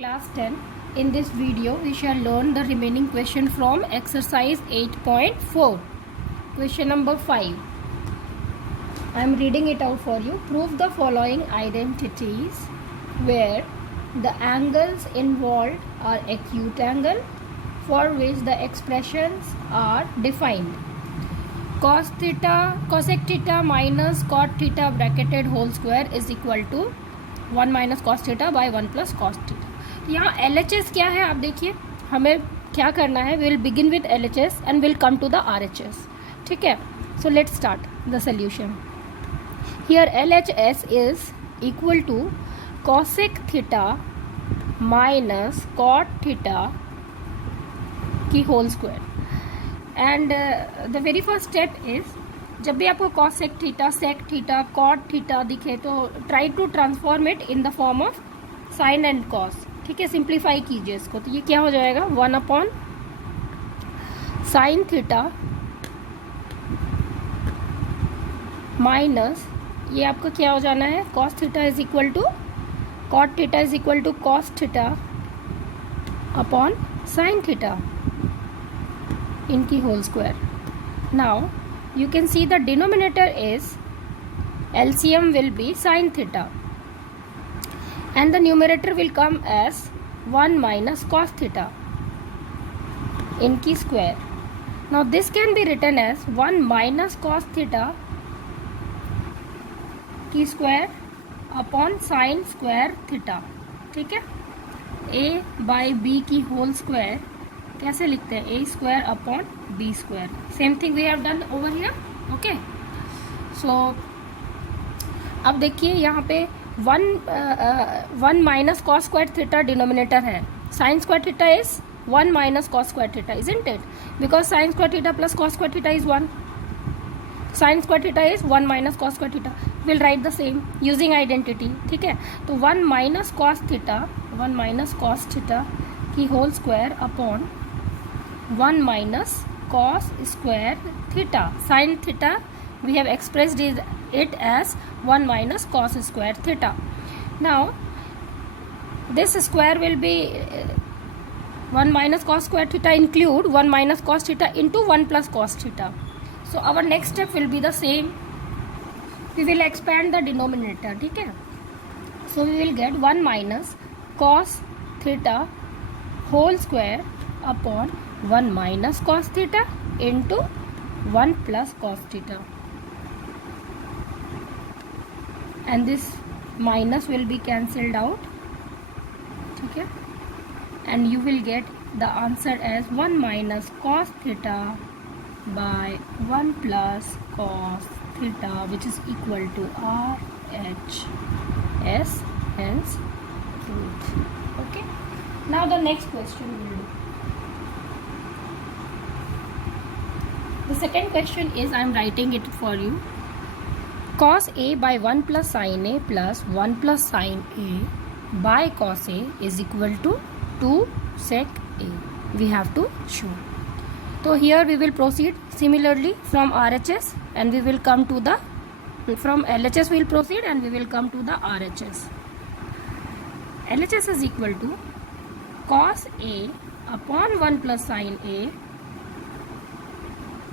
Class 10. In this video, we shall learn the remaining question from exercise 8.4. Question number 5. I am reading it out for you. Prove the following identities where the angles involved are acute angle for which the expressions are defined. Cos theta, cosec theta minus cot theta bracketed whole square is equal to 1 minus cos theta by 1 plus cos theta. यहाँ LHS क्या है आप देखिए, हमें क्या करना है. Will begin with LHS and will come to the RHS. ठीक है, so let's start the solution. Here LHS is equal to cosec theta minus cot theta की whole square. And the very first step is, जब भी आपको cosec theta, sec theta, cot theta दिखे तो try to transform it in the form of sine and cos. ठीक है, simplify कीजिए इसको. तो ये क्या हो जाएगा, 1 अपॉन साइन थीटा माइनस ये आपका क्या हो जाना है, cos theta is equal to cot theta is equal to cos theta upon sine theta इनकी whole square. Now you can see the denominator is LCM will be sin theta and the numerator will come as 1 minus cos theta in ki square. Now this can be written as 1 minus cos theta की square upon sin square theta. ठीक है, a by b की whole square कैसे लिखते हैं, a square upon b square. Same thing we have done over here. Okay, so अब देखिए यहाँ पे 1 minus cos square theta denominator है. Sign square theta is 1 minus cos square theta, isn't it? Because sine square theta plus cos square theta is 1. Sine square theta is 1 minus cos square theta. Will write the same using identity. ठीक है, तो 1 minus cos theta की whole square upon 1 minus cos square theta. Sin theta we have expressed it as 1 minus cos square theta. Now this square will be 1 minus cos square theta include 1 minus cos theta into 1 plus cos theta. So our next step will be the same. We will expand the denominator. ठीक है, so we will get 1 minus cos theta whole square upon 1 minus cos theta into 1 plus cos theta, and this minus will be cancelled out. ठीक है, and you will get the answer as 1 minus cos theta by 1 plus cos theta, which is equal to RHS, hence truth. Okay, now the next question will do. The second question is, I am writing it for you. Cos A by 1 plus sin A plus 1 plus sin A by cos A is equal to 2 sec A. We have to show. So here we will proceed similarly from RHS and we will come to the, from LHS we will proceed and we will come to the RHS. LHS is equal to cos A upon 1 plus sin A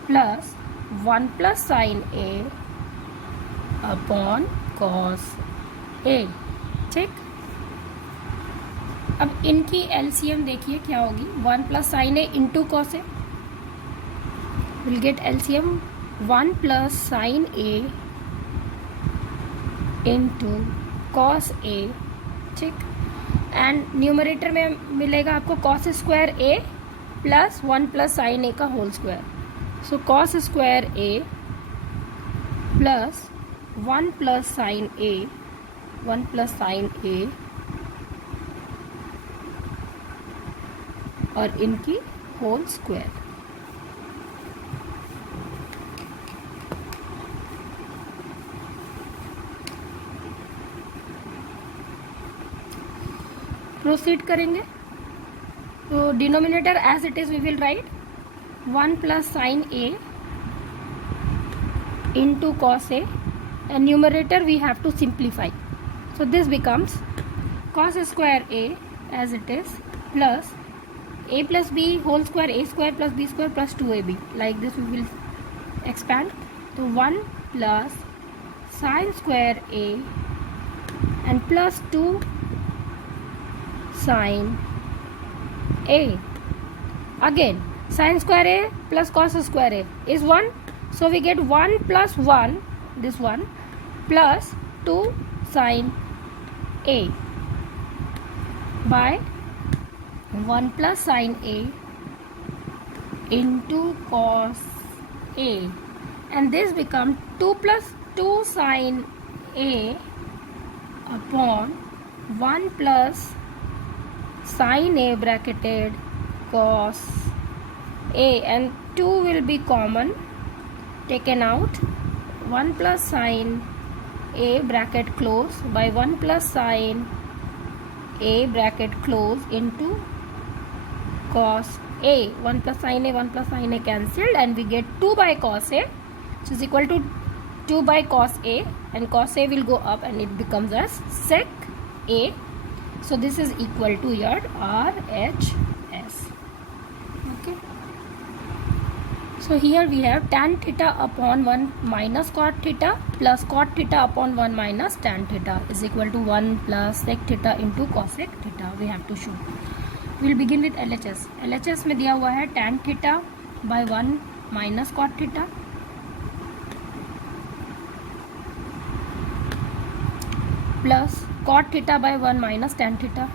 plus 1 plus sin A upon cos A. ठीक, अब इनकी LCM देखिए क्या होगी, 1 plus sin A into cos A. We'll get LCM 1 plus sin A into cos A. ठीक, and numerator में मिलेगा आपको cos square A plus 1 plus sin A का whole square. So cos square A plus 1 plus sin A, 1 plus sin A और इनकी whole square. Proceed करेंगे तो denominator as it is we will write 1 plus sin A into cos A, and numerator we have to simplify. So this becomes cos square A as it is, plus a plus b whole square, a square plus b square plus 2ab. Like this we will expand. So 1 plus sine square a and plus 2 sine a. Again sine square a plus cos square a is 1, so we get 1 plus 1, this one, plus 2 sine a by 1 plus sine a into cos a, and this becomes 2 plus 2 sine a upon 1 plus sine a bracketed cos a, and 2 will be common, taken out. 1 plus sine a bracket close by 1 plus sine a bracket close into cos a. 1 plus sine a, 1 plus sine a cancelled, and we get 2 by cos a, which is equal to 2 by cos a, and cos a will go up and it becomes as sec a. So this is equal to your RHS. Okay. So here we have tan theta upon 1 minus cot theta plus cot theta upon 1 minus tan theta is equal to 1 plus sec theta into cosec theta. We have to show. We will begin with LHS. LHS में दिया हुआ है tan theta by 1 minus cot theta plus cot theta by 1 minus tan theta.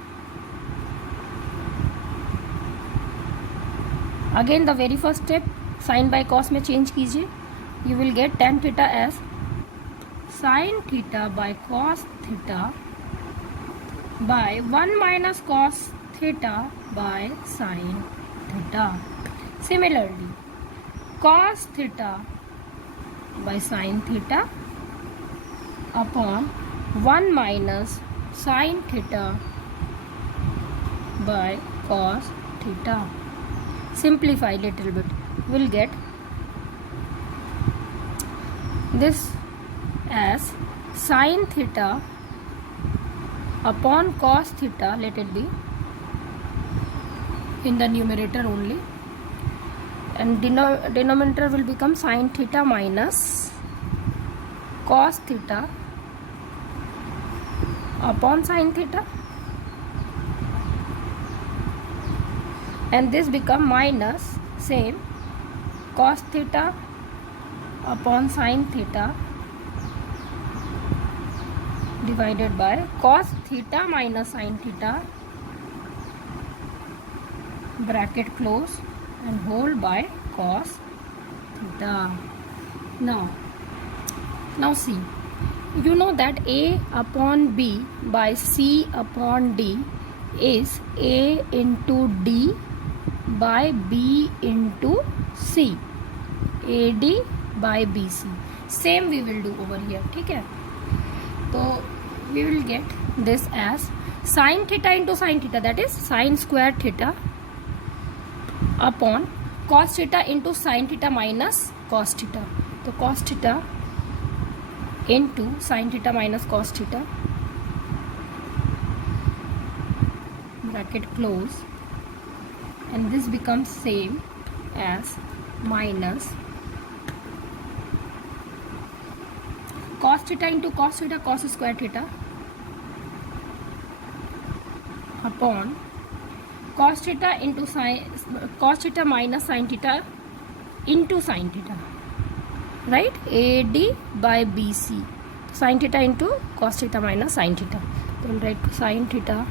Again the very first step, sin by cos में change कीजिए. You will get tan theta as sin theta by cos theta by 1 minus cos theta by sin theta. Similarly cos theta by sin theta upon 1 minus sin theta by cos theta. Simplify little bit, we'll get this as sin theta upon cos theta, let it be in the numerator only, and denominator will become sin theta minus cos theta upon sin theta, and this become minus same cos theta upon sin theta divided by cos theta minus sin theta bracket close and whole by cos theta. Now see, you know that A upon B by C upon D is A into D by B into C, AD by BC. Same we will do over here. ठीक है, तो we will get this as sin theta into sin theta, that is sin square theta upon cos theta into sin theta minus cos theta. तो cos theta into sin theta minus cos theta bracket close, and this becomes same as minus cos theta into cos theta cos square theta upon cos theta into cos theta minus sin theta into sin theta, right? AD by BC, sin theta into cos theta minus sin theta. So we'll write sin theta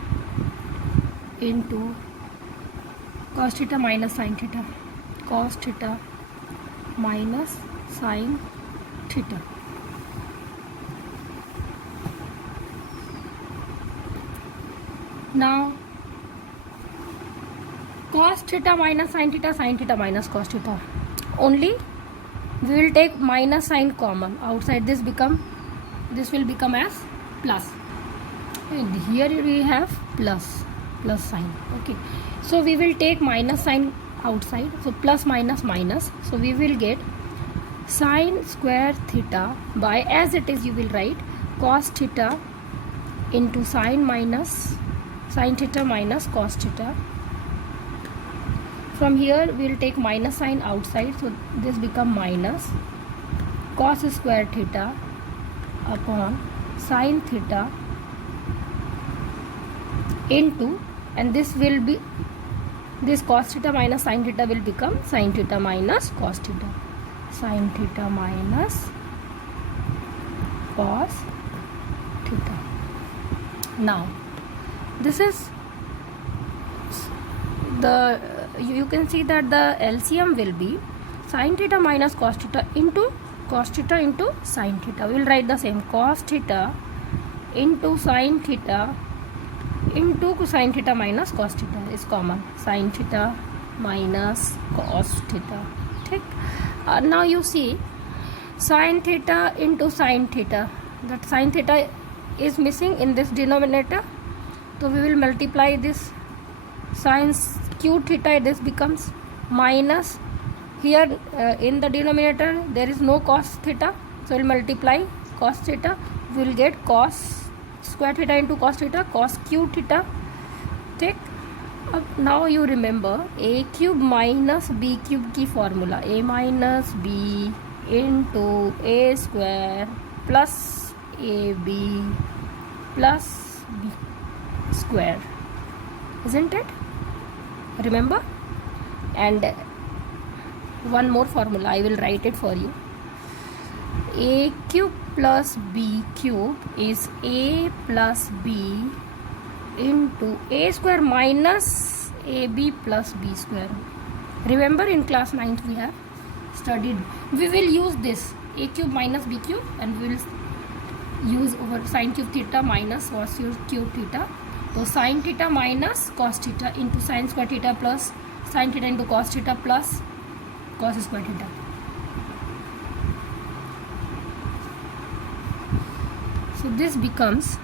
into cos theta minus sin theta, cos theta minus sin theta. Now cos theta minus sin theta minus cos theta. Only we will take minus sign common outside. This will become as plus, and here we have plus sign. Okay, so we will take minus sign outside, so plus minus minus, so we will get sin square theta by, as it is you will write cos theta into sin minus sin theta minus cos theta. From here we will take minus sign outside, so this become minus cos square theta upon sin theta into, and this will be, this cos theta minus sin theta will become sin theta minus cos theta, sin theta minus cos theta. Now this is the, you can see that the LCM will be sin theta minus cos theta into sin theta. We will write the same, cos theta into sin theta into sin theta minus cos theta is common, sin theta minus cos theta. ठीक. Now you see sin theta into sin theta, that sin theta is missing in this denominator, so we will multiply this sin q theta, this becomes minus, here in the denominator there is no cos theta, so we will multiply cos theta, we will get cos square theta into cos theta, cos q theta. ठीक. अब now you remember a cube minus b cube की formula, a minus b into a square plus ab plus b square, isn't it? Remember? And one more formula, I will write it for you. A cube plus b cube is a plus b into a square minus ab plus b square. Remember in class 9th we have studied, we will use this a cube minus b cube, and we will use over sin cube theta minus cos cube theta. So sin theta minus cos theta into sin square theta plus sin theta into cos theta plus cos square theta. So this becomes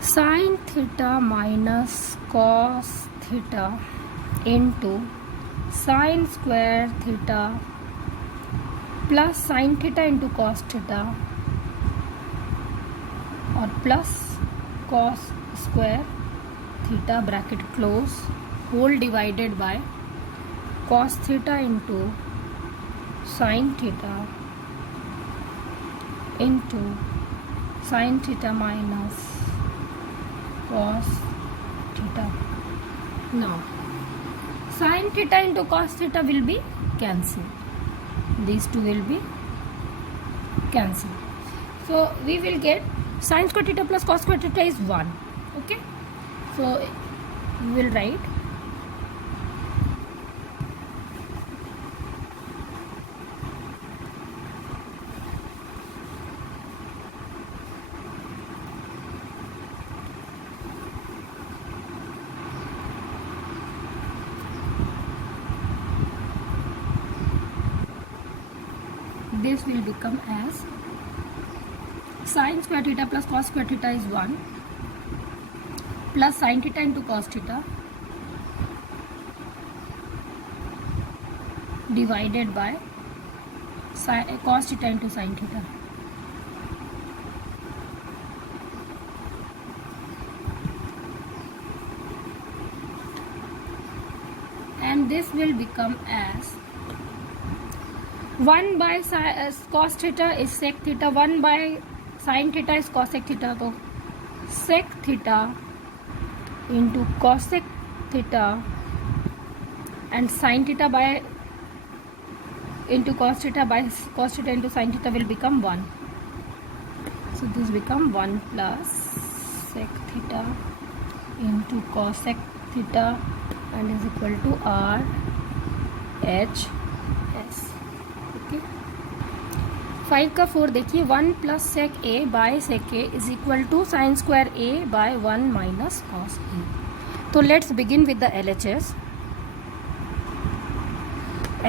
sin theta minus cos theta into sin square theta plus sin theta into cos theta, or plus cos square theta bracket close whole divided by cos theta into sin theta into sin theta minus cos theta. Now sin theta into cos theta will be cancelled, these two will be cancelled, so we will get sin square theta plus cos square theta is 1. Okay, so we will write this will become as sin square theta plus cos square theta is 1 plus sin theta into cos theta divided by cos theta into sin theta. And this will become as 1 by cos theta is sec theta, 1 by sin theta is cosec theta, so sec theta into cosec theta and sin theta by into cos theta by cos theta into sin theta will become 1. So this become 1 plus sec theta into cosec theta and is equal to R H S. 5 का 4 देखिए, 1 plus sec A by sec A is equal to sine square A by 1 minus cos A. तो let's begin with the LHS.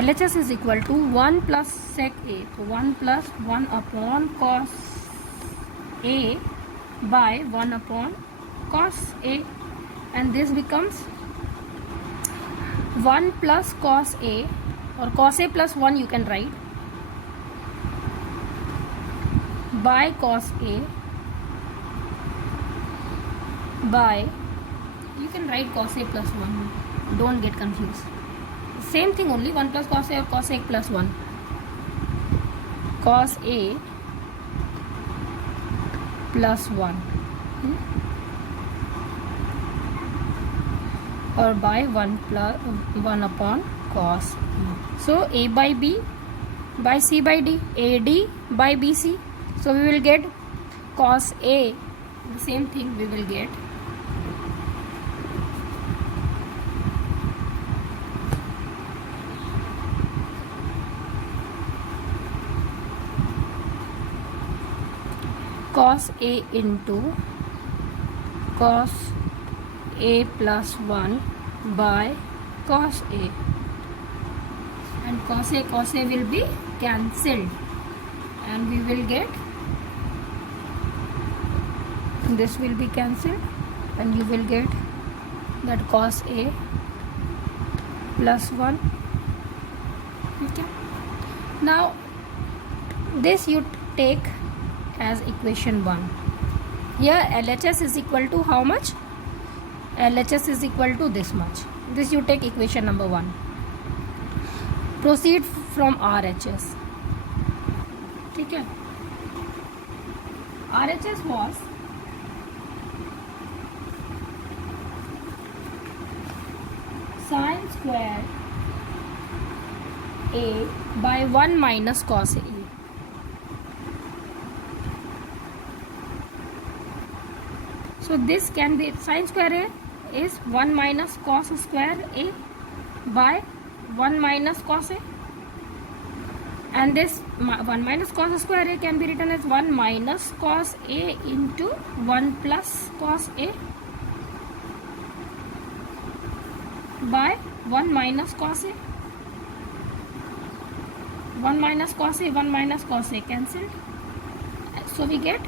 LHS is equal to 1 plus sec A, तो 1 plus 1 upon cos A by 1 upon cos A, and this becomes 1 plus cos A, और cos A plus 1 you can write by cos A by, you can write cos A plus 1, don't get confused, same thing only, 1 plus cos A or cos A plus 1, cos A plus 1 or by 1 upon cos E. So A by B by C by D, AD by BC, so we will get cos A, the same thing we will get cos A into cos A plus 1 by cos A, and cos A will be cancelled, and we will get, this will be cancelled, and you will get that cos A plus 1. Okay, now this you take as equation 1. Here LHS is equal to how much? LHS is equal to this much. This you take equation number 1. Proceed from RHS. ठीक है, RHS was sin square A by 1 minus cos A. So this can be, sin square A is 1 minus cos square A by 1 minus cos A, and this 1 minus cos square A can be written as 1 minus cos A into 1 plus cos A by 1 minus cos A. 1 minus cos A, 1 minus cos A cancelled, so we get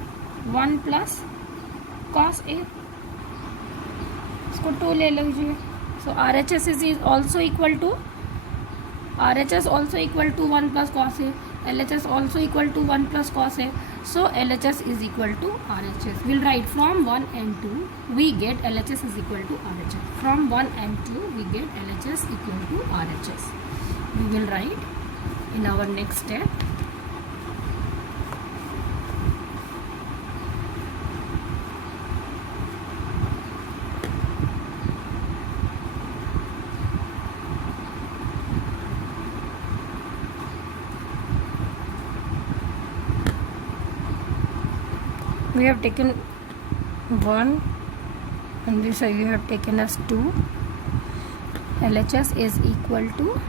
1 plus cos A. इसको 2 ले लीजिए. So RHS is also equal to, RHS also equal to 1 plus cos A, LHS also equal to 1 plus cos A. So LHS is equal to RHS. We'll write from 1 and 2 we get LHS is equal to RHS. From 1 and 2 we get LHS equal to RHS. We will write in our next step. We have taken 1 and this we have taken as 2. LHS is equal to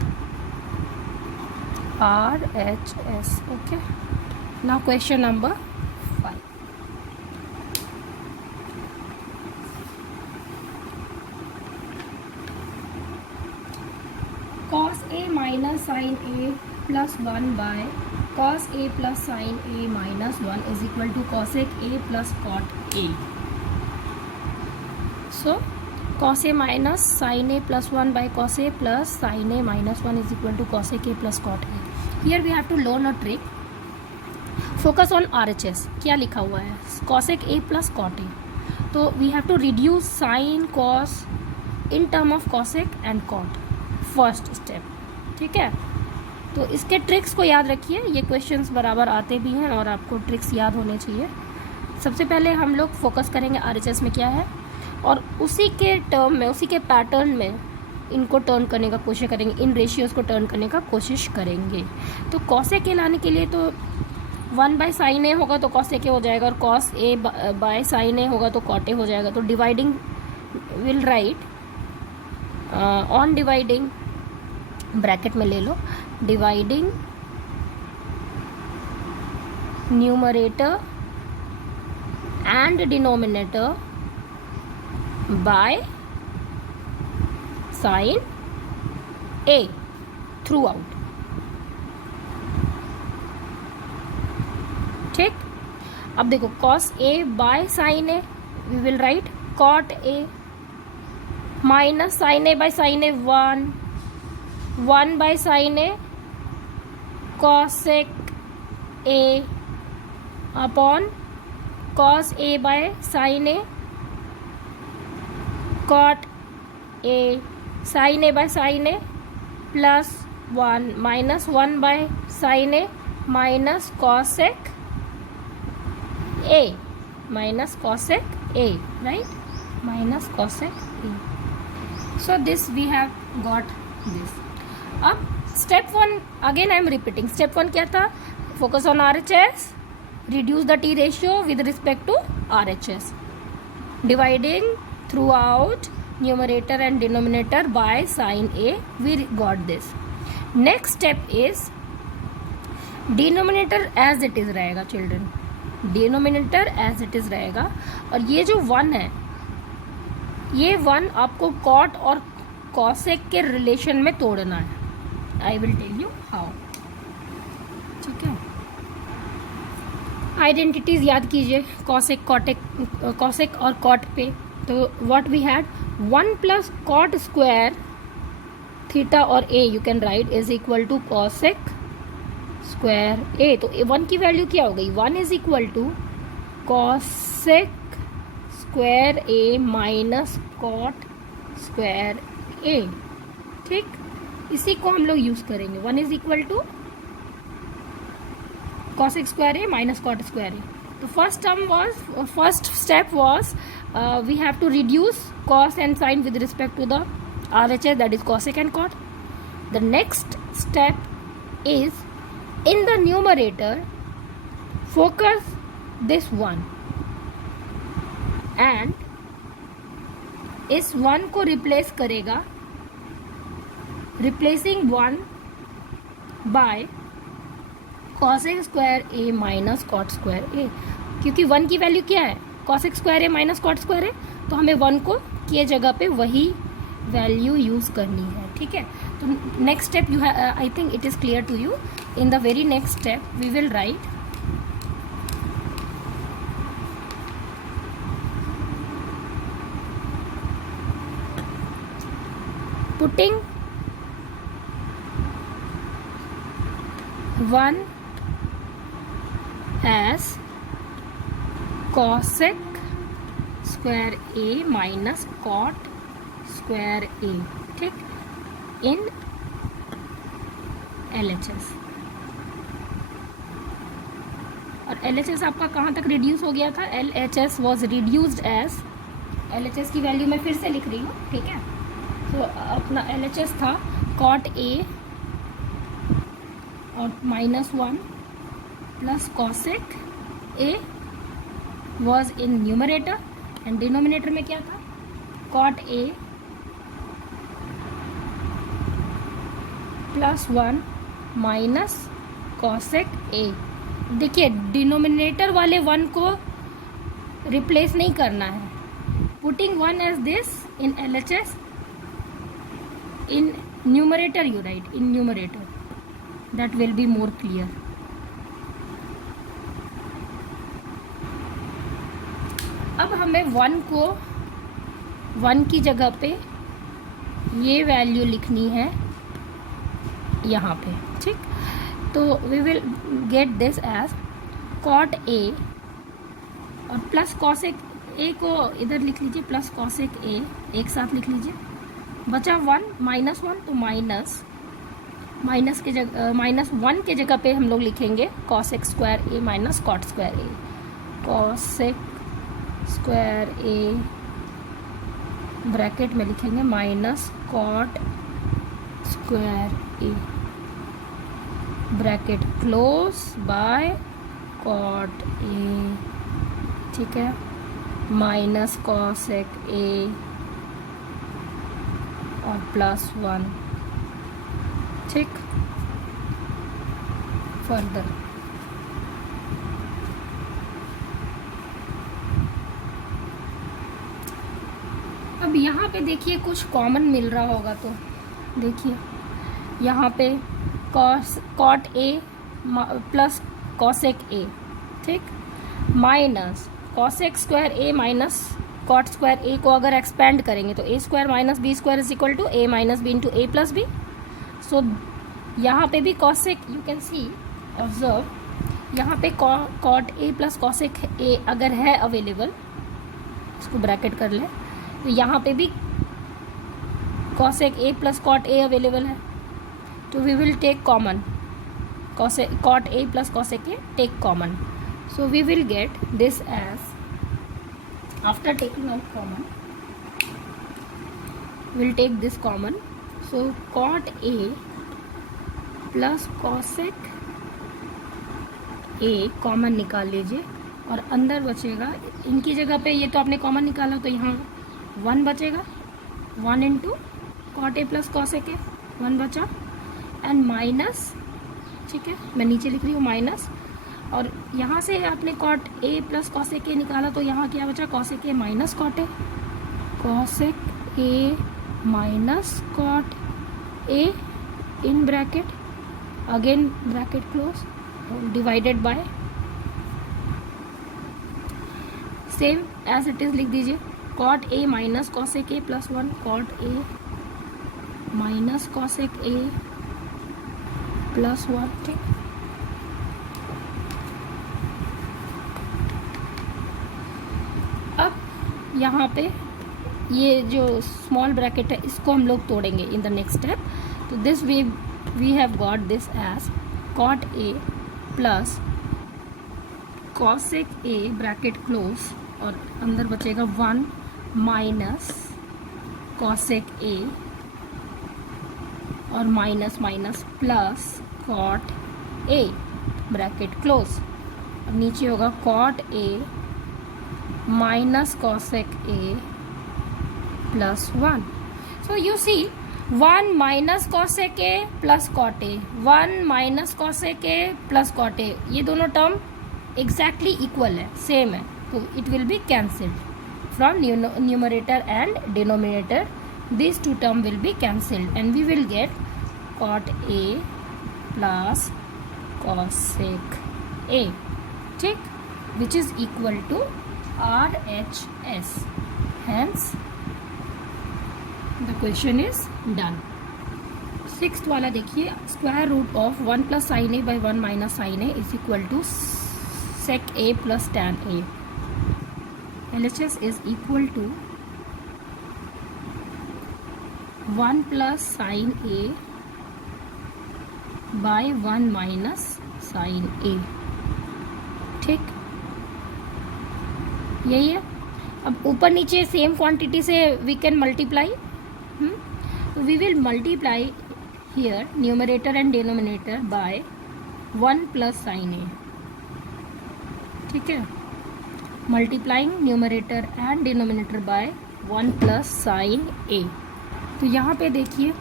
RHS. Okay, now question number 5. Cos A minus sin A plus 1 by cos A plus sin A minus 1 is equal to cosec A plus cot A. So cos A minus sin A plus 1 by cos A plus sin A minus 1 is equal to cosec A plus cot A. Here we have to learn a trick. Focus on RHS. क्या लिखा हुआ है? cosec A plus cot A. तो we have to reduce sin cos in term of cosec and cot. First step. ठीक है, तो इसके tricks को याद रखिए. ये क्वेश्चंस बराबर आते भी हैं और आपको ट्रिक्स याद होने चाहिए. सबसे पहले हम लोग फोकस करेंगे RHS में क्या है और उसी के टर्म में, उसी के पैटर्न में इनको टर्न करने का कोशिश करेंगे, इन रेशियोज़ को टर्न करने का कोशिश करेंगे. तो कॉसेक ए लाने के लिए तो 1 बाय साइन ए होगा तो कॉसेक ए हो जाएगा और cos A by sign A होगा तो कॉट ए हो जाएगा. तो dividing will write on dividing, bracket में ले लो, dividing numerator and denominator by sin A throughout. ठीक, अब देखो cos A by sin A we will write cot A minus sin A by sin A 1 by sin A cosec A upon cos A by sin A cot A sin A by sign A plus 1 minus 1 by sign A minus cosec A minus cosec A, right? Minus cosec A. So this we have got this. अब step 1 again I am repeating. Step 1 क्या था? Focus on RHS, reduce the T ratio with respect to RHS, dividing throughout numerator and denominator by sin A. We got this. Next step is denominator as it is रहेगा children. Denominator as it is रहेगा और ये जो 1 है, ये 1 आपको cot और cosec के रिलेशन में तोड़ना है. I will tell you how. ठीक है, आइडेंटिटीज याद कीजिए कॉसेक कॉसेक और कॉट पे. तो what we had 1 plus cot square theta और A you can write is equal to cosec square A. तो 1 की वैल्यू क्या हो गई? 1 is equal to cosec square A minus cot square A. ठीक, इसी को हम लोग यूज करेंगे. 1 is equal to cosec square A minus cot square A. तो first step was we have to reduce cos and sign with respect to the RHS, that is cosec and cot. The next step is in the numerator focus this 1 and इस 1 को replace करेगा, replacing 1 bye cosec square A minus cot square ए. क्योंकि 1 की value क्या है? cosec square A minus cot square A. तो हमें 1 को की जगह पे वही वैल्यू यूज करनी है. ठीक है, तो next step you have, I think it is clear to you. In the very next step we will write putting 1 as cosec square A minus cot square A. ठीक, in LHS. और LHS आपका कहाँ तक reduce हो गया था? LHS was reduced as, LHS की value मैं फिर से लिख रही हूँ. ठीक है, तो अपना LHS था कॉट ए और minus 1 plus cosec A was in numerator and denominator में क्या था? Cot A plus 1 minus cosec A. देखिए डिनोमिनेटर वाले 1 को रिप्लेस नहीं करना है. Putting 1 as this in LHS, in numerator you write in numerator, that will be more clear. अब हमें 1 को 1 की जगह पे ये वैल्यू लिखनी है यहाँ पे. ठीक, तो we will get this as cot A और प्लस कॉसेक ए को इधर लिख लीजिए, प्लस कॉसेक ए एक साथ लिख लीजिए. बचा 1 माइनस 1, तो माइनस के जगह माइनस 1 के जगह पे हम लोग लिखेंगे cosec square A minus cot square A. Cosec square A bracket में लिखेंगे minus cot square A bracket close by cot A. ठीक है, माइनस कॉसेक ए और प्लस 1. ठीक, फर्दर अब यहाँ पे देखिए कुछ कॉमन मिल रहा होगा. तो देखिए यहाँ पे cot A plus cosec A. ठीक, minus cosec square A minus cot square A को अगर एक्सपेंड करेंगे तो A square minus B square is equal to A minus B into A plus B. So यहाँ पे भी cosec you can see observe, यहाँ पे cot A plus cosec A अगर है अवेलेबल, इसको ब्रैकेट कर ले. तो यहाँ पे भी cosec a प्लस cot a अवेलेबल है, तो we will take common cot a plus cosec a, take common. So we will get this as, after taking out common, we'll take this common. So cot a plus cosec a common निकाल लीजिए, और अंदर बचेगा इनकी जगह पे, ये तो आपने कॉमन निकाला तो यहाँ 1 बचेगा, 1 into cot A plus cosec A, 1 बचा, एंड माइनस, ठीक है मैं नीचे लिख रही हूँ माइनस, और यहाँ से आपने cot A plus cosec A निकाला तो यहाँ क्या बचा, cosec A minus cot A, cosec A minus cot A in bracket, again bracket close, divided by, same as it is लिख दीजिए, cot A minus cosec A plus 1, cot A minus cosec A plus 1, ठीक। अब यहाँ पे ये जो small bracket है इसको हम लोग तोड़ेंगे इन द नेक्स्ट स्टेप। तो this we have got this as cot A plus cosec A bracket close, और अंदर बचेगा 1 माइनस कॉसेक ए और minus minus plus cot A bracket close, और नीचे होगा cot A minus cosec A plus 1. So you see 1 minus cosec a plus cot a, 1 minus cosec a plus cot a, ये दोनों term exactly equal है, same है, तो it will be cancelled from numerator and denominator. These two term will be cancelled and we will get cot a plus cosec a, ठीक, which is equal to RHS. Hence the question is done. Sixth वाला देखिए, square root of 1 plus sign A by 1 minus sine A is equal to sec A plus tan A. LHS is equal to 1 plus sign A by 1 minus sine A, ठीक, यही है. अब ऊपर नीचे same quantity से we can multiply. We will multiply here numerator and denominator by 1 plus sin a, ठीक है, multiplying numerator and denominator by 1 plus sin a. तो यहाँ पे देखिए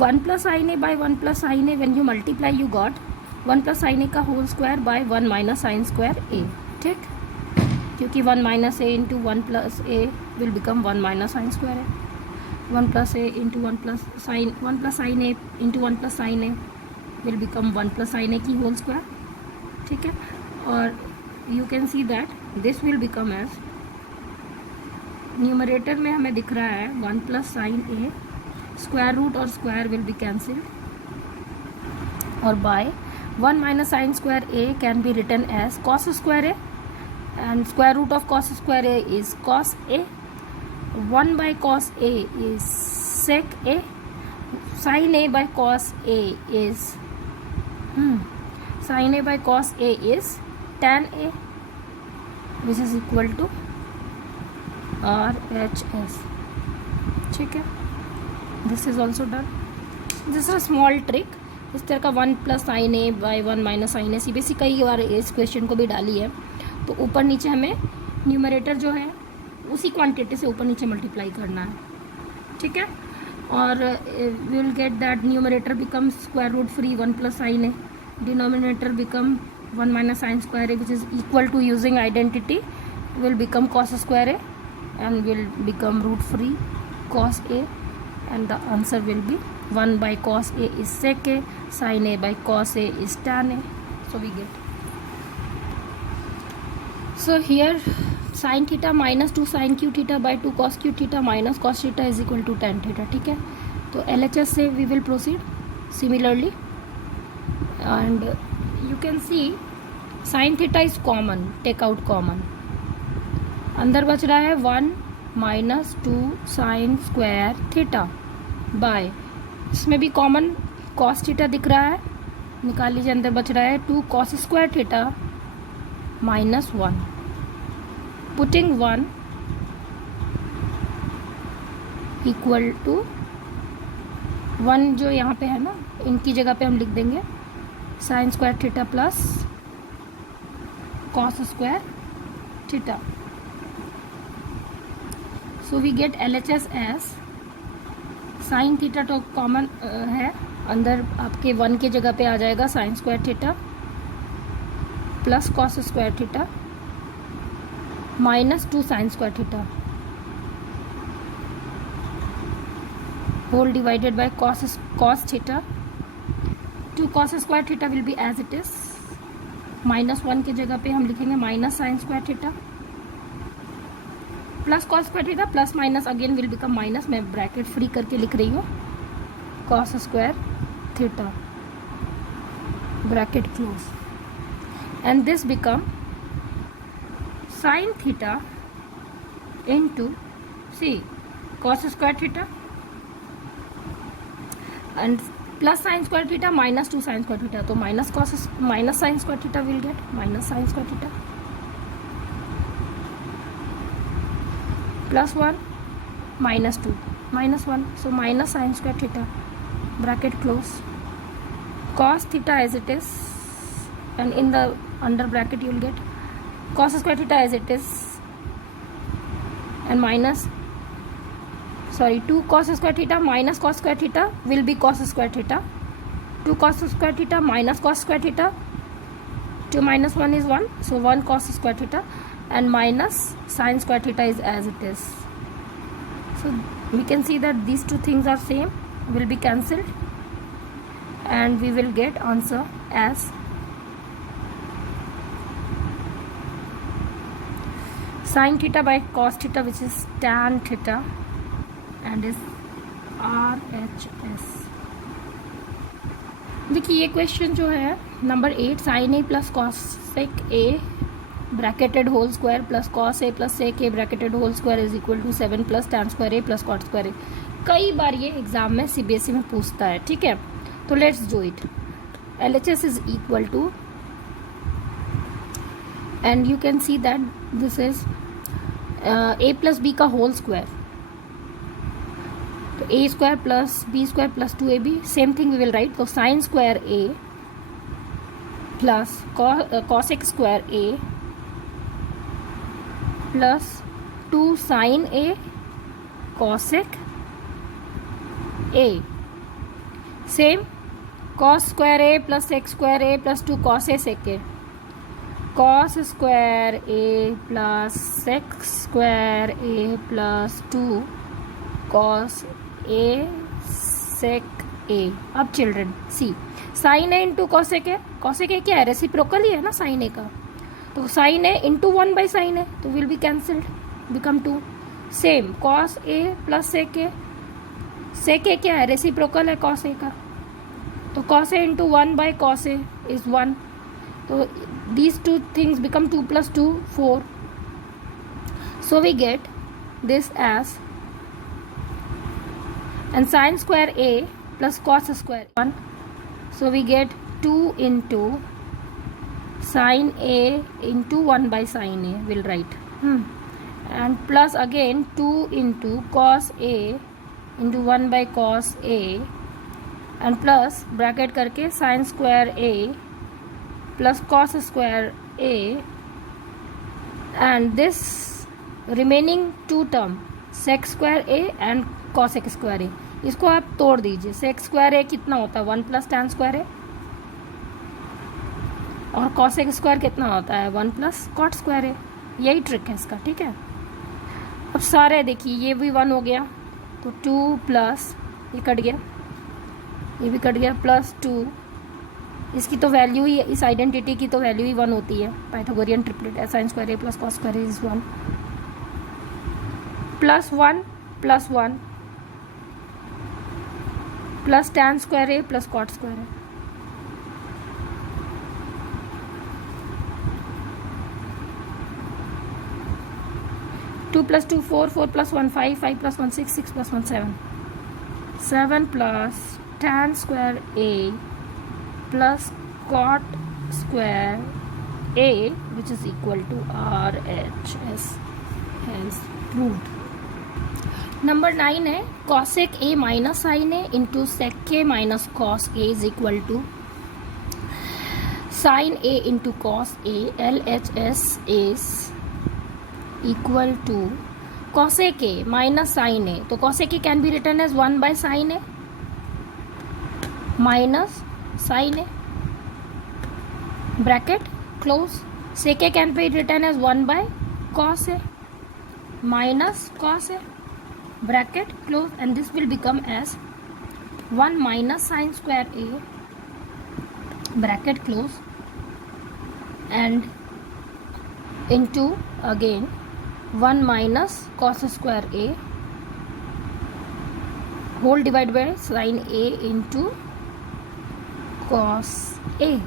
1 plus sin a by 1 plus sin a, when you multiply you got 1 plus sin a का whole square by 1 minus sin square a, ठीक, क्योंकि 1 minus a into 1 plus a will become 1 minus sin square a. 1 plus a into 1 plus sin a into 1 plus sin a will become 1 plus sin a की whole square, ठीक है. और you can see that this will become as, numerator में हमें दिख रहा है 1 plus sin a, square root और स्क्वायर विल बी कैंसिल्ड, और by 1 minus sin square a can be written as cos square a, and square root of cos square a is cos a, 1 by cos a is sec a, sin a by cos a is sin a by cos a is tan a, which is equal to RHS, ठीक है. This is also done. This is a small trick. इस तरह का 1 plus sin a by 1 minus sin a CBSE कई बार इस question को भी डाली है. तो ऊपर नीचे हमें न्यूमरेटर जो है उसी क्वांटिटी से ऊपर नीचे मल्टीप्लाई करना है, ठीक है. और we will get that numerator become square root free 1 plus sign A, denominator become 1 minus sign square A, which is equal to using identity will become cos square A and will become root free cos A, and the answer will be 1 by cos a is sec a, sin a by cos a is tan a. So we get, so here sin theta minus 2 sin q theta by 2 cos q theta minus cos theta is equal to tan theta, ठीक है. तो LHS से we will proceed similarly, and you can see sin theta is common, take out common, अंदर बच रहा है 1 minus 2 sign square theta by, इसमें भी कॉमन कॉस थीटा दिख रहा है, निकाल लीजिए, अंदर बच रहा है 2 cos square theta minus 1, putting 1 equal to 1 जो यहाँ पे है ना, इनकी जगह पे हम लिख देंगे sin square theta plus cos square theta. So we get LHS as sin theta तो कॉमन है, अंदर आपके 1 की जगह पे आ जाएगा sin square theta plus cos square theta minus 2 sign square theta whole divided by cos theta. 2 cos square theta will be as it is, minus 1 की जगह पे हम लिखेंगे minus sign square theta plus cos square theta plus minus again will become minus, मैं bracket free करके लिख रही हूँ, cos square theta bracket close, and this become sine theta into C cos square theta and plus sine square theta minus 2 sign square theta, तो minus sign square theta will get minus sign square theta plus 1 minus 2 minus 1, so minus sin square theta bracket close, cos theta as it is, and in the under bracket you will get cos square theta as it is, and minus 2 cos square theta minus cos square theta will be cos square theta, 2 cos square theta minus cos square theta, 2 minus 1 is 1, so 1 cos square theta, and minus sin square theta is as it is. So we can see that these two things are same, will be cancelled, and we will get answer as sin theta by cos theta, which is tan theta, and is RHS. देखिए ये question जो है number 8, sine A plus cosec A bracketed whole square plus cos A plus sec A bracketed whole square is equal to 7 plus tan square A plus cot square A, कई बार ये exam में CBSE में पूछता है. ठीक है, तो let's do it. LHS is equal to, and you can see that this is a plus B का होल स्क्वायर, तो a square plus B square plus 2ab, same thing we will write. तो sine square a plus cosec square a plus 2 sine A cosec A, same cos square A plus sec square A plus 2 cos A sec A, cos square A plus sec square A plus 2 cos A sec A. अब children see, sin A into cosec A, cosec A क्या है, reciprocal ही है ना sign A का, तो sine A into 1 by sine A, तो will be cancelled, become 2. Same cos A plus sec A क्या है, रेसिप्रोकल है कॉस ए का, तो cos A into 1 by cos A is 1, तो these two things become 2 plus 2 4, so we get this as, and sin square a plus cos square 1, so we get 2 into sin a into 1 by sin a will write, and plus again 2 into cos a into 1 by cos a, and plus bracket करके sin square a plus cos square a, and this remaining 2 term sec square a and cosec square a, इसको आप तोड़ दीजिए. sec square a कितना होता है 1 plus tan square a, और cosec square कितना होता है 1 प्लस cot square a. यही ट्रिक है इसका. ठीक है, अब सारे देखिए ये भी 1 हो गया, तो 2 प्लस ये कट गया, ये भी कट गया, प्लस 2, इसकी तो वैल्यू ही, इस आइडेंटिटी की तो वैल्यू ही 1 होती है, पाइथागोरियन ट्रिपलेट है, sign square A plus cos square A is 1, plus 1 plus 1 plus tan square A plus cot square A. 2 + 2 4, 4 + 1 5, 5 + 1 6, 6 + 1 7, 7 plus tan square A plus cot square A, which is equal to RHS, hence proved. Number 9 है cosec A minus sin A into sec A minus cos A is equal to sin A into cos A. LHS is equal to cosec A minus sin A. तो cosec A can be written as 1 by sin A minus sin A, bracket close. Sec A can be written as 1 by cos A minus cos A, bracket close, and this will become as 1 minus sin square A, bracket close, and into again 1 minus cos square A whole divided by sin A into cos A.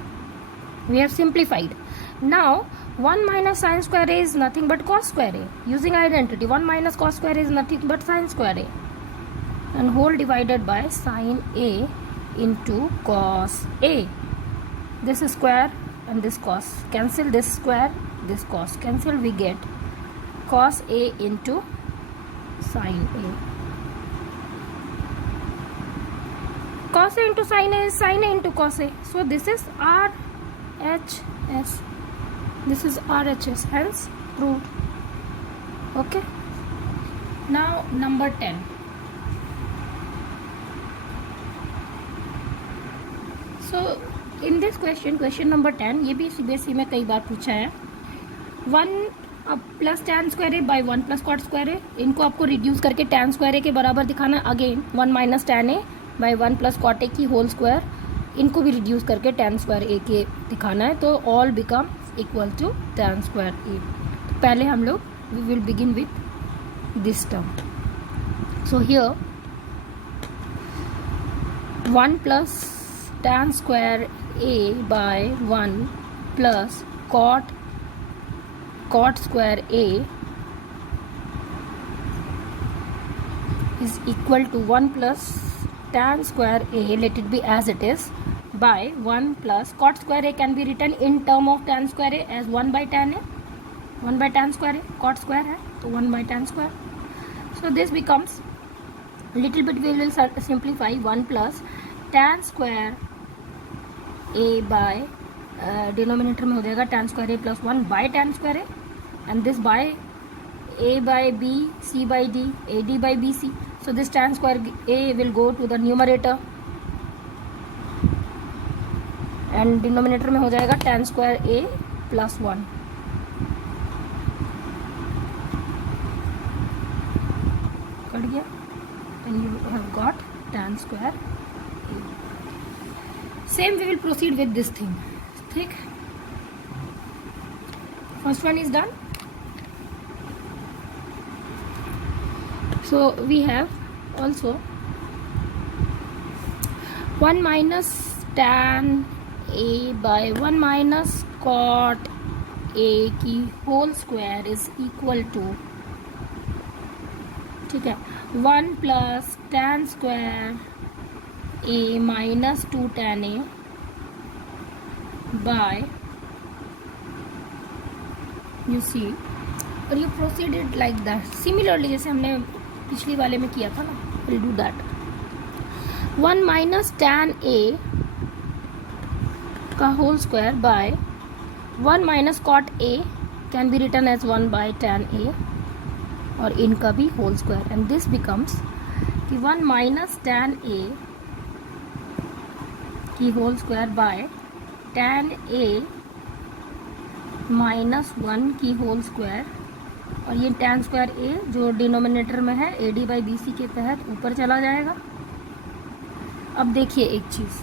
We have simplified. Now 1 minus sin square A is nothing but cos square A. Using identity, 1 minus cos square A is nothing but sin square A, and whole divided by sin A into cos A. This square and this cos cancel, this square, this cos cancel, we get cos A into sin A. Cos A into sin A is sin A into cos A. So this is RHS. This is RHS, hence proved. Okay. Now number 10. So in this question number 10, ये भी CBSE में कई बार पूछा है. 1 plus tan square A by 1 plus cot square A. इनको आपको reduce करके tan square A के बराबर दिखाना. Again 1 minus tan A by 1 plus cot A की होल स्क्वायर. इनको भी रिड्यूस करके tan square A के दिखाना है. तो all become equal to tan square A. तो पहले हम लोग we will begin with this term. So here 1 plus tan square A by 1 plus cot square A is equal to 1 plus tan square A, let it be as it is, by 1 plus cot square A can be written in term of tan square A as 1 by tan A, 1 by tan square A, cot square है तो 1 by tan square. So this becomes, little bit we will simplify, 1 plus tan square A by denominator में हो जाएगा tan square A plus 1 by tan square A, and this by A by B, C by D, AD by BC. So this tan square A will go to the numerator, and denominator में हो जाएगा tan square A plus 1. Cut गया, and you have got tan square A. Same we will proceed with this thing. ठीक, first one is done. So we have also 1 minus tan A by 1 minus cot A की whole square is equal to, ठीक है, 1 plus tan square A minus 2 tan A by, you see, और you proceeded like that. Similarly जैसे हमने पिछली वाले में किया था ना, will do that. 1 minus tan A का whole square by 1 minus cot A can be written as 1 by tan A, और इनका भी whole square, and this becomes कि 1 माइनस tan A की whole square by tan A minus 1 की whole square, और ये tan square A जो denominator में है AD बाई BC के तहत ऊपर चला जाएगा. अब देखिए एक चीज़,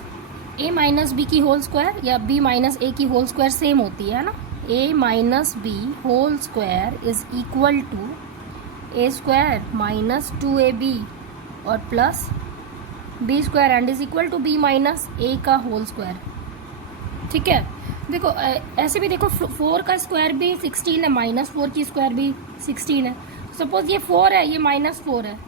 A माइनस बी की होल स्क्वायर या B माइनस A की होल स्क्वायर सेम होती है ना. A minus B whole square is equal to A square minus 2AB और plus B square, and is equal to B minus A का whole square. ठीक है, देखो ऐसे भी देखो 4 का स्क्वायर भी 16 है, माइनस 4 की स्क्वायर भी 16 है. सपोज ये 4 है, ये -4 है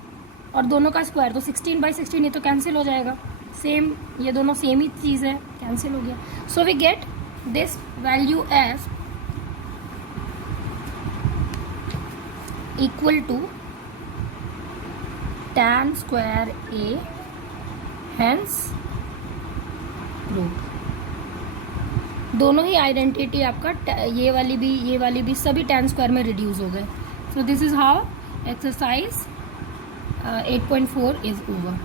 और दोनों का स्क्वायर, तो 16/16 ये तो कैंसिल हो जाएगा। सेम, ये दोनों सेम ही चीज़ है, कैंसिल हो गया। So we get this value as equal to tan square a, hence prove. दोनों ही आइडेंटिटी आपका, ये वाली भी सभी tan स्क्वायर में रिड्यूस हो गए। So this is how exercise 8.4 is over.